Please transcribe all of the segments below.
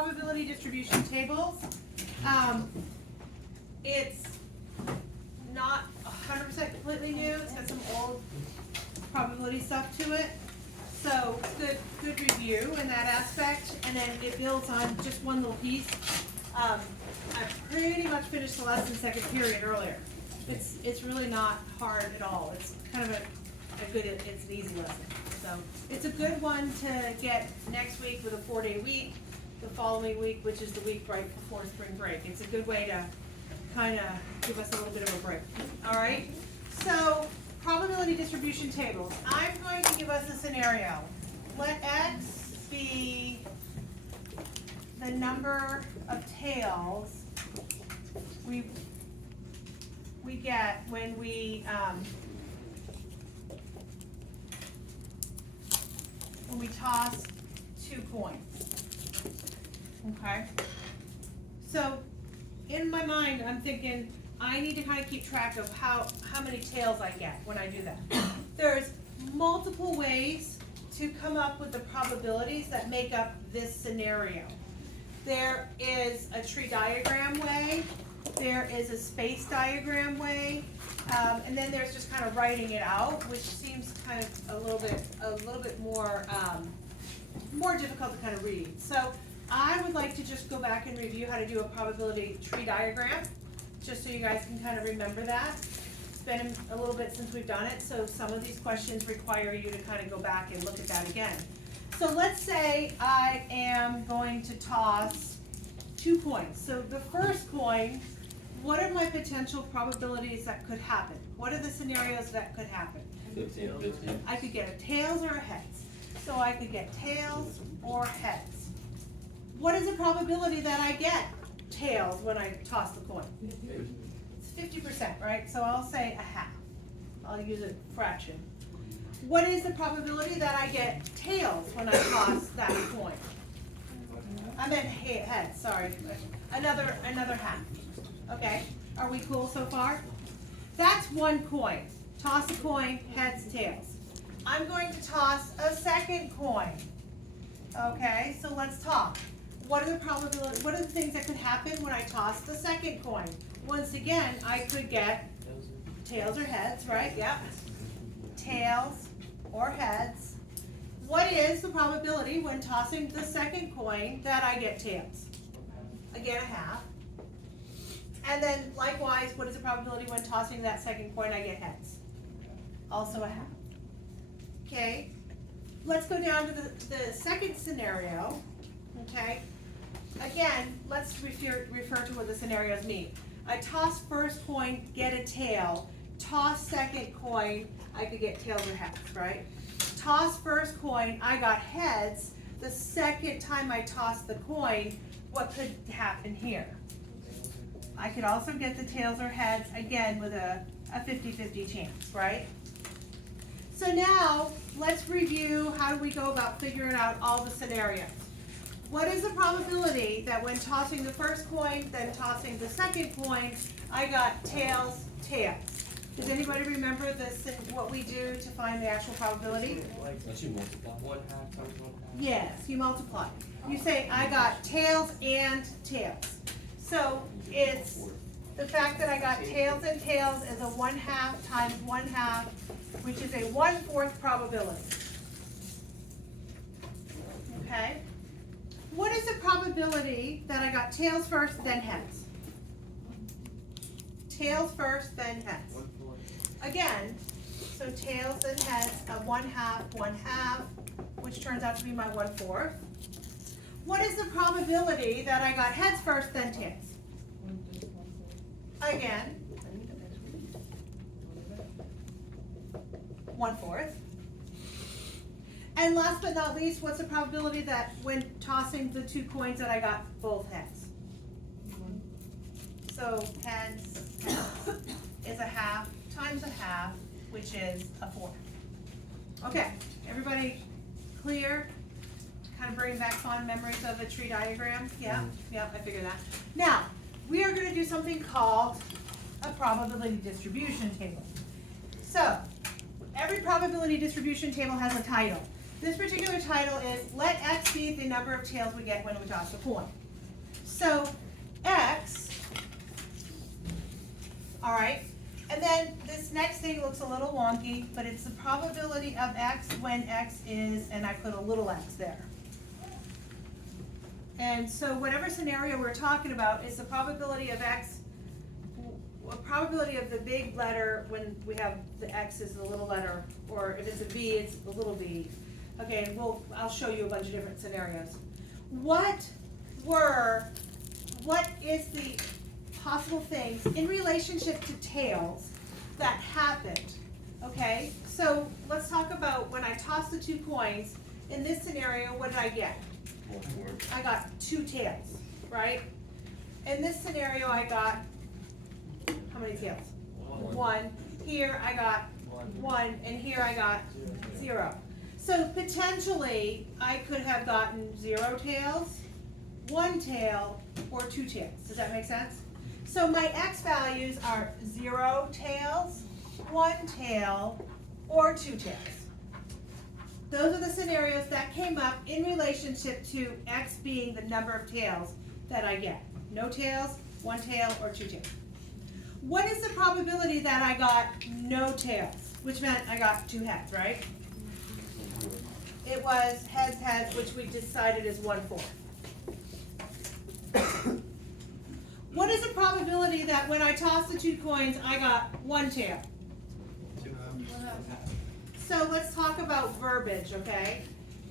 probability distribution tables. It's not 100% completely new. It's got some old probability stuff to it. So good review in that aspect. And then it builds on just one little piece. I pretty much finished the lesson second period earlier. It's really not hard at all. It's kind of it's an easy lesson. So it's a good one to get next week with a 4-day week, the following week, which is the week right before spring break. It's a good way to kind of give us a little bit of a break. All right? So probability distribution tables. I'm going to give us a scenario. Let X be the number of tails we get when we toss 2 coins. Okay? So in my mind, I'm thinking I need to kind of keep track of how many tails I get when I do that. There's multiple ways to come up with the probabilities that make up this scenario. There is a tree diagram way, there is a space diagram way, and then there's just kind of writing it out, which seems kind of a little bit more difficult to kind of read. So I would like to just go back and review how to do a probability tree diagram, just so you guys can kind of remember that. It's been a little bit since we've done it, so some of these questions require you to kind of go back and look at that again. So let's say I am going to toss 2 coins. So the first coin, what are my potential probabilities that could happen? What are the scenarios that could happen? 15. I could get a tails or a heads. So I could get tails or heads. What is the probability that I get tails when I toss the coin? It's 50%, right? So I'll say a half. I'll use a fraction. What is the probability that I get tails when I toss that coin? I meant heads, sorry. Another half. Okay, are we cool so far? That's 1 coin. Toss a coin, heads, tails. I'm going to toss a second coin. Okay, so let's talk. What are the probabilities, what are the things that could happen when I toss the second coin? Once again, I could get tails or heads, right? Yep. Tails or heads. What is the probability when tossing the second coin that I get tails? Again, a half. And then likewise, what is the probability when tossing that second coin I get heads? Also a half. Okay, let's go down to the second scenario. Okay, again, let's refer to what the scenarios mean. I toss first coin, get a tail. Toss second coin, I could get tails or heads, right? Toss first coin, I got heads. The second time I toss the coin, what could happen here? I could also get the tails or heads, again, with a 50-50 chance, right? So now, let's review how do we go about figuring out all the scenarios. What is the probability that when tossing the first coin, then tossing the second coin, I got tails, tails? Does anybody remember this and what we do to find the actual probability? Don't you multiply 1/2 times 1/2? Yes, you multiply. You say, I got tails and tails. So it's the fact that I got tails and tails is a 1/2 times 1/2, which is a 1/4 probability. Okay? What is the probability that I got tails first, then heads? Tails first, then heads. Again, so tails and heads, a 1/2, 1/2, which turns out to be my 1/4. What is the probability that I got heads first, then tails? Again, 1/4. And last but not least, what's the probability that when tossing the 2 coins that I got both heads? So heads is a half times a half, which is a 4. Okay, everybody clear? Kind of bring back fond memories of a tree diagram? Yeah, I figured that. Now, we are going to do something called a probability distribution table. So, every probability distribution table has a title. This particular title is Let X be the number of tails we get when we toss a coin. So X, all right, and then this next thing looks a little wonky, but it's the probability of X when X is, and I put a little x there. And so whatever scenario we're talking about is the probability of X, probability of the big letter when we have the X is the little letter, or if it's a V, it's the little v. Okay, and I'll show you a bunch of different scenarios. What is the possible things in relationship to tails that happened? Okay, so let's talk about when I tossed the 2 coins. In this scenario, what did I get? I got 2 tails, right? In this scenario, I got, how many tails? 1. Here I got 1, and here I got 0. So potentially, I could have gotten 0 tails, 1 tail, or 2 tails. Does that make sense? So my X values are 0 tails, 1 tail, or 2 tails. Those are the scenarios that came up in relationship to X being the number of tails that I get. No tails, 1 tail, or 2 tails. What is the probability that I got no tails? Which meant I got 2 heads, right? It was heads, which we decided is 1/4. What is the probability that when I toss the 2 coins, I got 1 tail? So let's talk about verbiage, okay?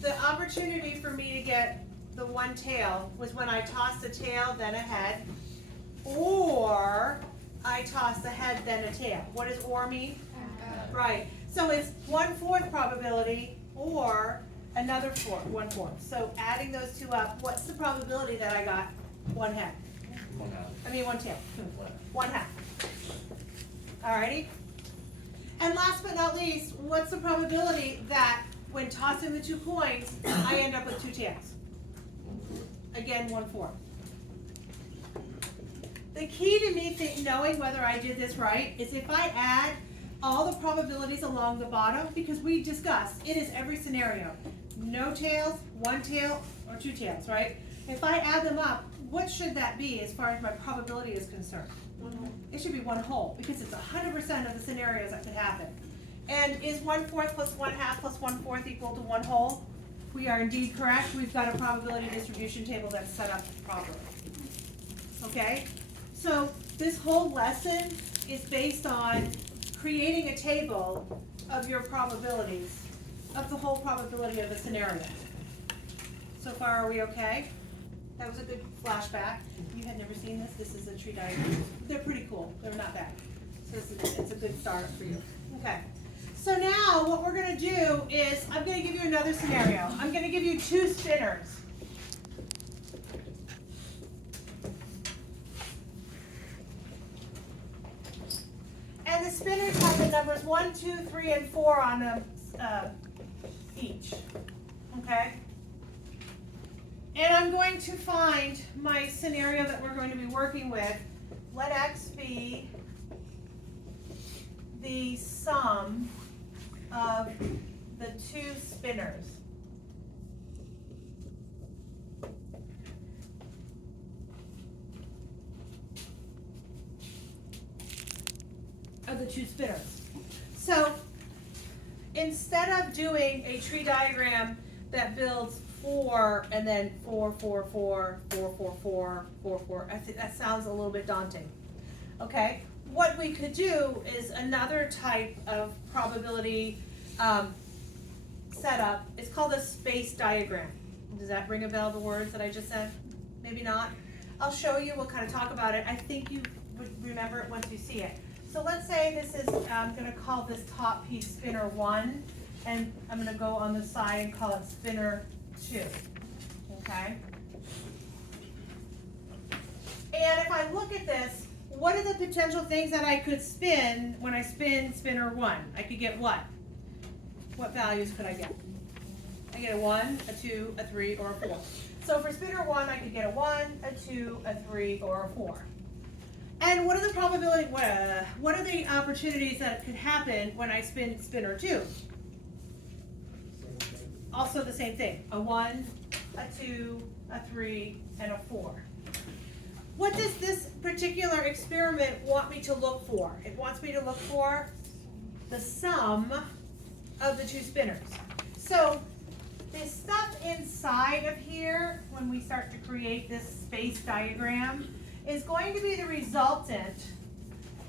The opportunity for me to get the 1 tail was when I tossed a tail, then a head, or I tossed a head, then a tail. What does or mean? Right. So it's 1/4 probability or another 1/4. So adding those 2 up, what's the probability that I got 1 head? 1 half. I mean 1 tail. 1 half. Alrighty. And last but not least, what's the probability that when tossing the 2 coins, I end up with 2 tails? Again, 1/4. The key to me knowing whether I did this right is if I add all the probabilities along the bottom, because we discussed, it is every scenario. No tails, 1 tail, or 2 tails, right? If I add them up, what should that be as far as my probability is concerned? It should be 1 whole, because it's 100% of the scenarios that could happen. And is 1/4 plus 1/2 plus 1/4 equal to 1 whole? We are indeed correct. We've got a probability distribution table that's set up properly. Okay? So this whole lesson is based on creating a table of your probabilities, of the whole probability of the scenario. So far, are we okay? That was a good flashback. You had never seen this? This is a tree diagram. They're pretty cool. They're not bad. So it's a good start for you. Okay. So now what we're going to do is I'm going to give you another scenario. I'm going to give you 2 spinners. And the spinners have the numbers 1, 2, 3, and 4 on them each. Okay? And I'm going to find my scenario that we're going to be working with. Let X be the sum of the 2 spinners. Of the 2 spinners. So instead of doing a tree diagram that builds 4 and then 4, 4, 4, 4, 4, 4, 4, 4, I think that sounds a little bit daunting. Okay, what we could do is another type of probability setup. It's called a space diagram. Does that ring a bell, the words that I just said? Maybe not. I'll show you, we'll kind of talk about it. I think you would remember it once you see it. So let's say this is, I'm going to call this top piece spinner 1, and I'm going to go on the side and call it spinner 2. Okay? And if I look at this, what are the potential things that I could spin when I spin spinner 1? I could get what? What values could I get? I get a 1, a 2, a 3, or a 4. So for spinner 1, I could get a 1, a 2, a 3, or a 4. And what are the probability? What are the opportunities that could happen when I spin spinner 2? also the same thing, a 1, a 2, a 3, and a 4. What does this particular experiment want me to look for? It wants me to look for the sum of the two spinners. So this stuff inside of here, when we start to create this space diagram, is going to be the resultant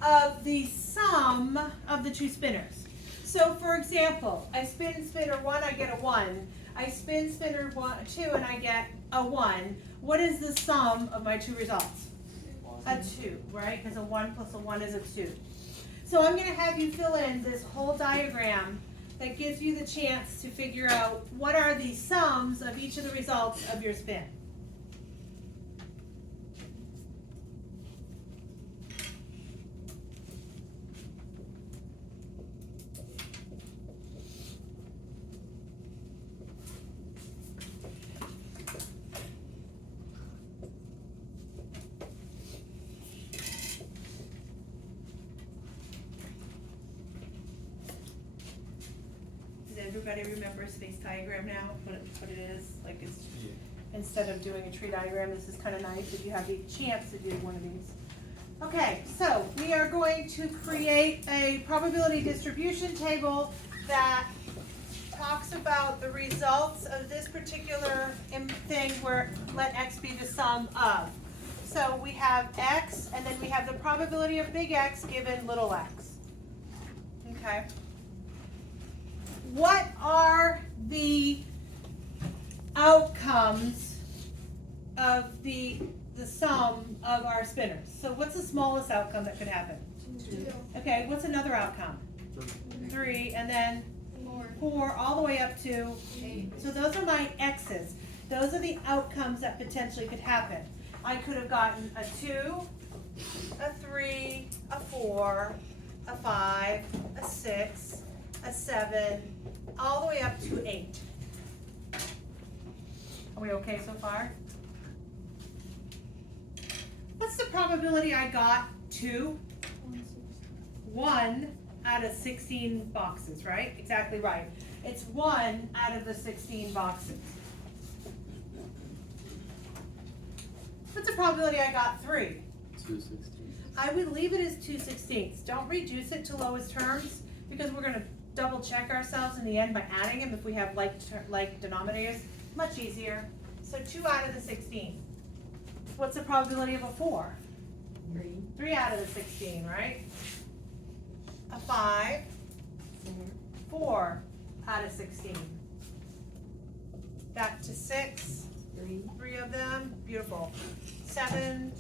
of the sum of the two spinners. So for example, I spin spinner 1, I get a 1. I spin spinner 2 and I get a 1. What is the sum of my two results? A 2, right? Because a 1 plus a 1 is a 2. So I'm going to have you fill in this whole diagram that gives you the chance to figure out what are the sums of each of the results of your spin. Does everybody remember space diagram now? What it is? Like it's, instead of doing a tree diagram, this is kind of nice if you have the chance to do one of these. Okay, so we are going to create a probability distribution table that talks about the results of this particular thing where let x be the sum of. So we have x, and then we have the probability of big X given little x. Okay. What are the outcomes of the sum of our spinners? So what's the smallest outcome that could happen? 2. Okay, what's another outcome? 3, and then 4, all the way up to 8. So those are my x's. Those are the outcomes that potentially could happen. I could have gotten a 2, a 3, a 4, a 5, a 6, a 7, all the way up to 8. Are we okay so far? What's the probability I got 2? 1 out of 16 boxes, right? Exactly right. It's 1 out of the 16 boxes. What's the probability I got 3? 2/16. I would leave it as 2/16. Don't reduce it to lowest terms because we're going to double check ourselves in the end by adding them if we have like denominators. Much easier. So 2 out of the 16. What's the probability of a 4? 3. 3 out of the 16, right? A 5. 4 out of 16. Back to 6. 3. 3 of them. Beautiful. 7.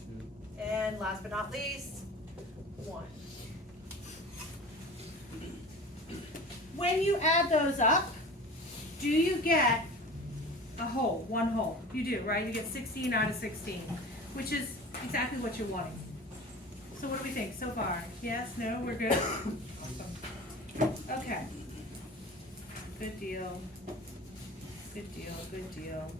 And last but not least, 1. When you add those up, do you get a whole, one whole? You do, right? You get 16 out of 16, which is exactly what you're wanting. So what do we think so far? Yes? No? We're good? Awesome. Okay. Good deal. Good deal. Good deal.